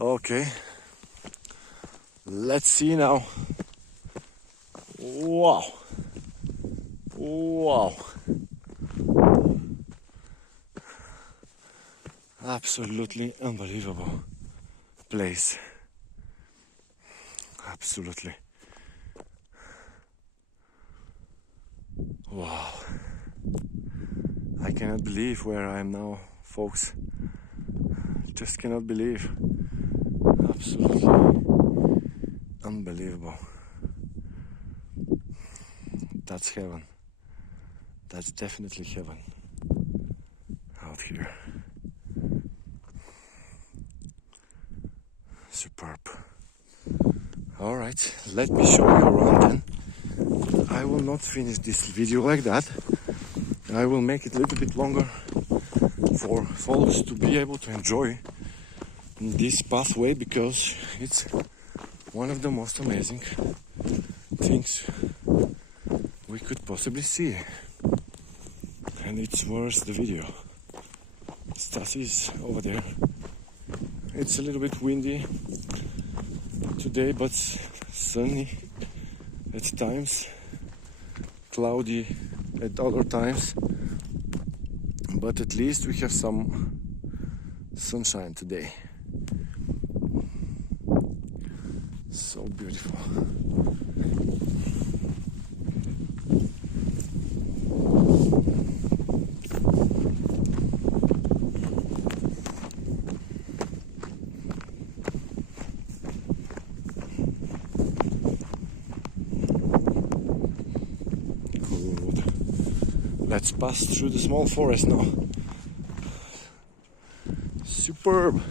Okay, let's see now. Wow, wow, absolutely unbelievable place. Absolutely. Wow, I cannot believe where I am now, folks. Just cannot believe. Absolutely unbelievable. That's heaven. That's definitely heaven out here. Superb. Alright, let me show you around then. I will not finish this video like that. I will make it a little bit longer for folks to be able to enjoy this pathway, because it's one of the most amazing things we could possibly see, and it's worth the video. Stasi is over there. It's a little bit windy today, but sunny at times, cloudy at other times, but at least we have some sunshine today. So beautiful. Let's pass through the small forest now. Superb.